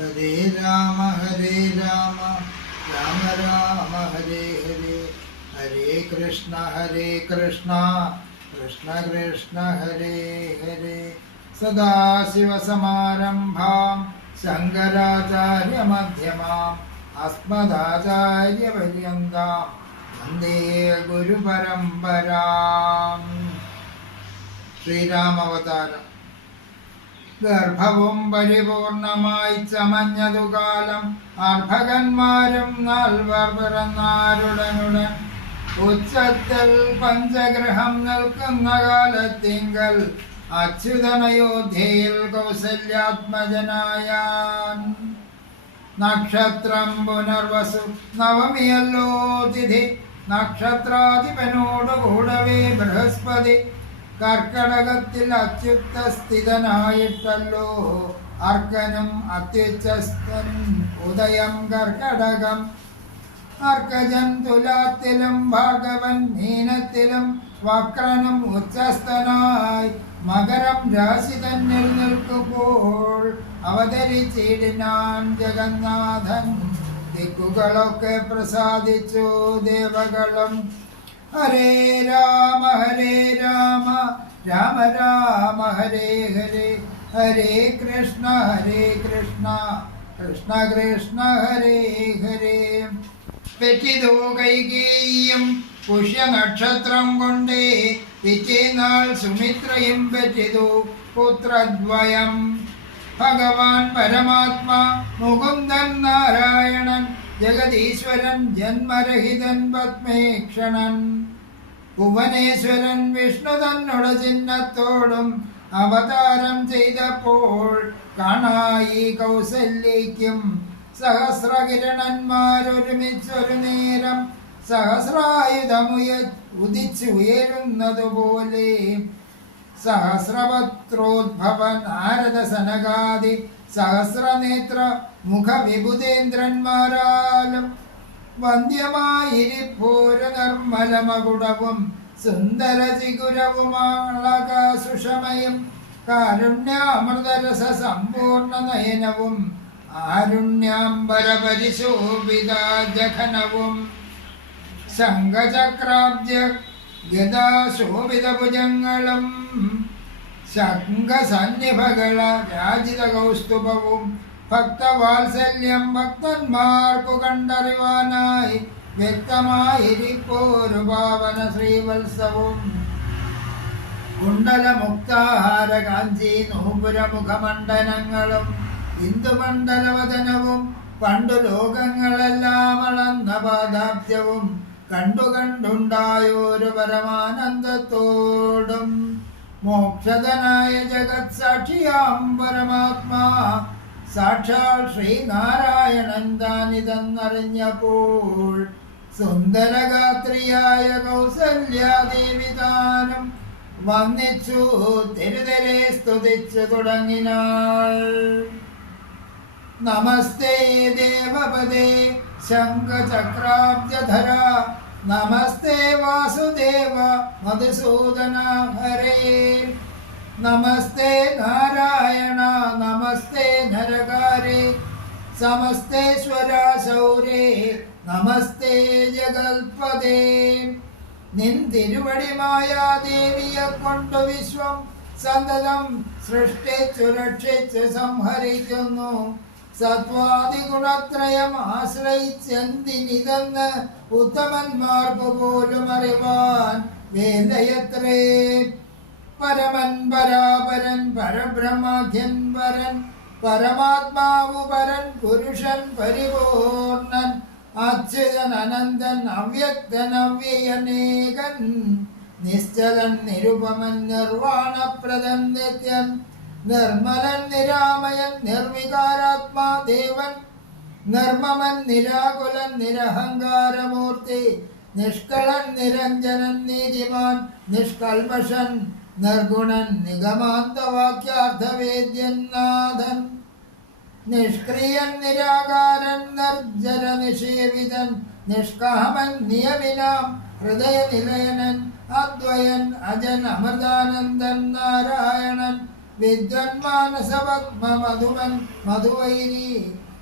ഹരേ രാമ രാമ രാമ ഹരേ ഹരേ, ഹരേ കൃഷ്ണ കൃഷ്ണ കൃഷ്ണ ഹരേ ഹരേ. സദാശിവസമാരംഭാം ശങ്കരാചാര്യമധ്യമാം അസ്മദാചാര്യപര്യന്താം വന്ദേ ഗുരുപരമ്പരാം. ശ്രീരാമവതാരം. ഗർഭവും പരിപൂർണമായി ചമഞ്ഞതു കാലം അർഭകന്മാരും നാൽവർ പിറന്നാരുടനുടൻ ഉച്ചത്തിൽ പഞ്ചഗ്രഹം നിൽക്കുന്ന കാലത്തിങ്കൽ അച്യുതനയോധ്യയിൽ കൗസല്യാത്മജനായാൻ. നക്ഷത്രം പുനർവസു നവമിയല്ലോ തിഥി, നക്ഷത്രാധിപനോട് കൂടവേ ബൃഹസ്പതി. കർക്കടകത്തിൽ അച്യുത സ്ഥിതനായിട്ടല്ലോ അർക്കനും അത്യുച്ചസ്ഥൻ ഉദയം കർക്കടകം. അർക്കജൻ തുലാത്തിലും ഭാർഗവൻ മീനത്തിലും വക്രനും ഉച്ചസ്ഥനായി മകരം രാശി തന്നിൽ നിൽക്കുമ്പോൾ അവതരിച്ചിടിനാൻ ജഗന്നാഥൻ. ദിക്കുകളൊക്കെ പ്രസാദിച്ചു ദേവകളും. ഹരേ രാമ രാമ രാമ ഹരേ ഹരേ, ഹരേ കൃഷ്ണ കൃഷ്ണ കൃഷ്ണ ഹരേ ഹരേ. പെറ്റിതോ കൈകേയിയും പുഷ്യനക്ഷത്രം കൊണ്ടേ പിറ്റേനാൾ സുമിത്രയും പെറ്റിതു പുത്രദ്വയം. ഭഗവാൻ പരമാത്മാ മുകുന്ദൻ നാരായണൻ ജഗദീശ്വരൻ ജന്മരഹിതൻ പത്മേക്ഷണൻ. ഭുവനേശ്വരൻ വിഷ്ണു തന്നോട് ചിഹ്നത്തോടും അവതാരം ചെയ്തപ്പോൾ കാണായി കൗസല്യയ്ക്കും സഹസ്രകിരണന്മാരൊരുമിച്ചൊരു നേരം ഉദിച്ചുയരുന്നതുപോലെ. സഹസ്രപത്രോദ്ഭവ നാരദ സനകാദി സഹസ്രനേത്ര മുഖവിഭുതേന്ദ്രന്മാരാലും വന്ധ്യമായിരിപ്പോരു നിർമ്മലമകുടവും സുന്ദര ചിഗുരവുമാളകാസുഷമയും കാരുണ്യാമൃതരസ സമ്പൂർണ്ണ നയനവും ആരുണ്യാംബര പരിശോഭിത ജഘനവും ശംഖചക്രാബ്ജ ഗദാശോഭിത ഭുജങ്ങളും ശംഖസന്നിഭകള രാജിത കൗസ്തുഭവും ഭക്തവാത്സല്യം ഭക്തന്മാർക്കു കണ്ടറിവാനായി വ്യക്തമായിരിപ്പോരു പാവന ശ്രീവത്സവും. കുണ്ടലമുക്താഹാര കാഞ്ചി നൂപുരമുഖമണ്ഡലങ്ങളും ഇന്ദുമണ്ഡലവദനവും പണ്ടു ലോകങ്ങളെല്ലാം അളന്ന പാദാബ്ജവും കണ്ടുണ്ടായൊരു പരമാനന്ദത്തോടും. മോക്ഷതനായ ജഗത് സാക്ഷിയാം പരമാത്മാ സാക്ഷാൽ ശ്രീനാരായണൻ താനിതെന്നറിഞ്ഞപ്പോൾ സുന്ദരഗാത്രിയായ കൗസല്യാദേവി താനും വന്നിച്ചു തിരുതലെ സ്തുതിച്ചു തുടങ്ങിനാൾ. നമസ്തേ ദേവപദേ ശംഖചക്രാബ്ജധര, നമസ്തേ വാസുദേവ മധുസൂദന ഹരേ. നമസ്തേ നാരായണ നമസ്തേ നരകാരേ, സമസ്തേശ്വര ശൗരേ നമസ്തേ ജഗൽപദേ. നിൻ തിരുവടി മായാദേവിയെ കൊണ്ടു വിശ്വം സന്തതം സൃഷ്ടിച്ചു രക്ഷിച്ച് സംഹരിക്കുന്നു. സത്വാദിഗുണത്രയം ആശ്രയിച്ചെന്തിനിതെന്ന് ഉത്തമന്മാർക്കു പോലും അറിവാൻ വേലയത്രേ. പരമൻ പരാപരൻ പരബ്രഹ്മാഖ്യൻ പരൻ പരമാത്മാവു പരൻ പുരുഷൻ പരിപൂർണൻ അച്യുതൻ അനന്തൻ അവ്യക്തൻ അവ്യയനേകൻ നിശ്ചലൻ നിരുപമൻ നിർവാണപ്രദൻ നിത്യൻ നിർമ്മലൻ നിരാമയൻ നിർവികാരാത്മാ ദേവൻ നിർമ്മമൻ നിരാകുലൻ നിരഹങ്കാരമൂർത്തി നിഷ്കളൻ നിരഞ്ജനൻ നീതിമാൻ നിഷ്കൽമഷൻ നിർഗുണൻ നിഗമാന്തവാക്യാർത്ഥവേദ്യൻ നാഥൻ നിഷ്ക്രിയൻ നിരാകാരൻ നിർജ്ജര നിഷേവിതൻ നിഷ്കാമൻ നിയമിനാം ഹൃദയനിലയനൻ അദ്വയൻ അജൻ അമൃതാനന്ദൻ നാരായണൻ വിദ്വന്മാനസപത്മമധുമൻ മധുവൈരി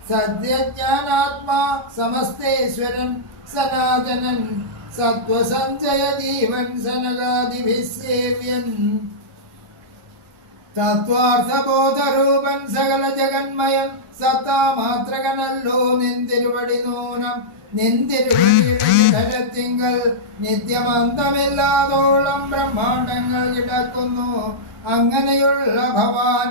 സത്യജ്ഞാനാത്മാ സമസ്തേശ്വരൻ സനാതനൻ സത്വസഞ്ജയ ജീവൻ സനകാദിഭിः സേവ്യൻ തത്വാർത്ഥബോധരൂപൻ സകല ജഗന്മയം സത്താമാത്രകനല്ലോ നിന്തിരുവടി നൂനം നിന്തിരുവടിത്തിങ്കൽ നിത്യമന്തമില്ലാതോളം ബ്രഹ്മാണ്ടങ്ങൾ കിടക്കുന്നു അങ്ങനെയുള്ള ഭവാൻ